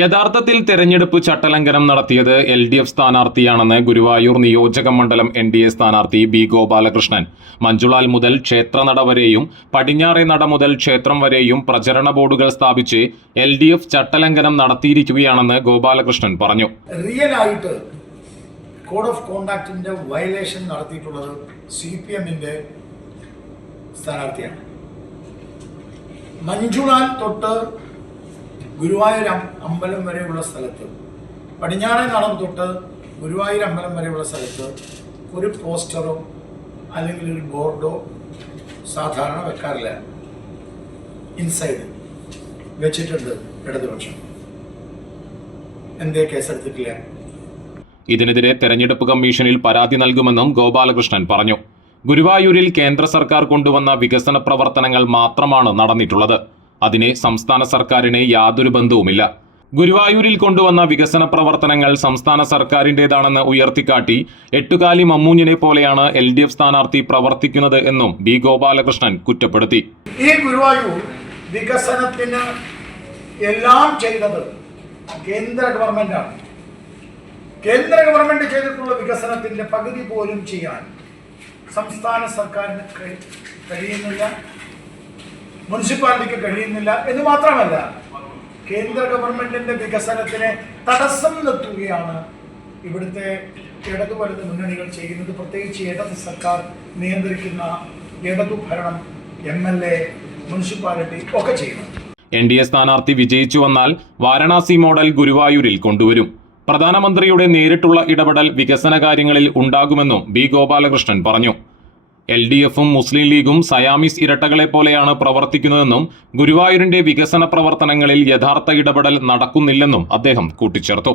യഥാർത്ഥത്തിൽ തെരഞ്ഞെടുപ്പ് ചട്ടലംഘനം നടത്തിയത് LDF സ്ഥാനാർത്ഥിയാണെന്ന് ഗുരുവായൂർ നിയോജക മണ്ഡലം NDA സ്ഥാനാർത്ഥി B ഗോപാലകൃഷ്ണൻ. മഞ്ജുളാൽ മുതൽ ക്ഷേത്രനട വരെയും പടിഞ്ഞാറേ നട മുതൽ ക്ഷേത്രം വരെയും പ്രചരണ ബോർഡുകൾ സ്ഥാപിച്ച് LDF ചട്ടലംഘനം നടത്തിയിരിക്കുകയാണെന്ന് ഗോപാലകൃഷ്ണൻ പറഞ്ഞു. റിയൽ ആയിട്ട് കോഡ് ഓഫ് കോണ്ടാക്ടിന്റെ വയലേഷൻ നടത്തിയിട്ടുള്ളത് CPMന്റെ സ്ഥാനാർത്ഥിയാണ്. മഞ്ജുളാൽ തൊട്ട് ഗുരുവായൂർ അമ്പലം വരെയുള്ള സ്ഥലത്ത്, പടിഞ്ഞാറേ നടം തൊട്ട് ഗുരുവായൂർ അമ്പലം വരെയുള്ള സ്ഥലത്ത് ഒരു പോസ്റ്ററോ അല്ലെങ്കിൽ ഒരു ബോർഡോ സാധാരണ വെക്കാറില്ല. ഇൻസൈഡ് വെച്ചിട്ടുണ്ട് ഇടതുപക്ഷം. എന്തേ കേസെടുത്തിട്ടില്ല? ഇതിനെതിരെ തെരഞ്ഞെടുപ്പ് കമ്മീഷനിൽ പരാതി നൽകുമെന്നും ഗോപാലകൃഷ്ണൻ പറഞ്ഞു. ഗുരുവായൂരിൽ കേന്ദ്ര സർക്കാർ കൊണ്ടുവന്ന വികസന പ്രവർത്തനങ്ങൾ മാത്രമാണ് നടന്നിട്ടുള്ളത്. അതിന് സംസ്ഥാന സർക്കാരിന് യാതൊരു ബന്ധവുമില്ല. ഗുരുവായൂരിൽ കൊണ്ടുവന്ന വികസന പ്രവർത്തനങ്ങൾ സംസ്ഥാന സർക്കാരിൻ്റെതാണെന്ന് ഉയർത്തിക്കാട്ടി എട്ടുകാലി മമ്മൂഞ്ഞിനെ പോലെയാണ് LDF സ്ഥാനാർത്ഥി പ്രവർത്തിക്കുന്നത് എന്നും B ഗോപാലകൃഷ്ണൻ കുറ്റപ്പെടുത്തി. ഈ ഗുരുവായൂർ വികസനത്തിന് എല്ലാം ചെയ്തത് കേന്ദ്ര ഗവൺമെന്റാണ്. കേന്ദ്ര ഗവൺമെന്റ് ചെയ്തിട്ടുള്ള വികസനത്തിന്റെ പകുതി പോലും ചെയ്യാൻ സംസ്ഥാന സർക്കാരിന് കഴിയുന്നില്ല, മുനിസിപ്പാലിറ്റിക്ക് കഴിയുന്നില്ല എന്ന് മാത്രമല്ല, കേന്ദ്ര ഗവൺമെന്റിന്റെ വികസനത്തിന് തടസ്സം നിർത്തുകയാണ് ഇവിടുത്തെ ഇടതു വലത് മുന്നണികൾ ചെയ്യുന്നത്. പ്രത്യേകിച്ച് ഇടത് സർക്കാർ നിയന്ത്രിക്കുന്ന ഇടതു ഭരണം, MLA, മുനിസിപ്പാലിറ്റി ഒക്കെ ചെയ്യുന്നത്. NDA സ്ഥാനാർത്ഥി വിജയിച്ചു വന്നാൽ വാരണാസി മോഡൽ ഗുരുവായൂരിൽ കൊണ്ടുവരും. പ്രധാനമന്ത്രിയുടെ നേരിട്ടുള്ള ഇടപെടൽ വികസന കാര്യങ്ങളിൽ ഉണ്ടാകുമെന്നും B ഗോപാലകൃഷ്ണൻ പറഞ്ഞു. LDFും മുസ്ലിം ലീഗും സയാമീസ് ഇരട്ടകളെ പോലെയാണ് പ്രവർത്തിക്കുന്നതെന്നും ഗുരുവായൂരിന്റെ വികസന പ്രവർത്തനങ്ങളിൽ യഥാർത്ഥ ഇടപെടൽ നടക്കുന്നില്ലെന്നും അദ്ദേഹം കൂട്ടിച്ചേർത്തു.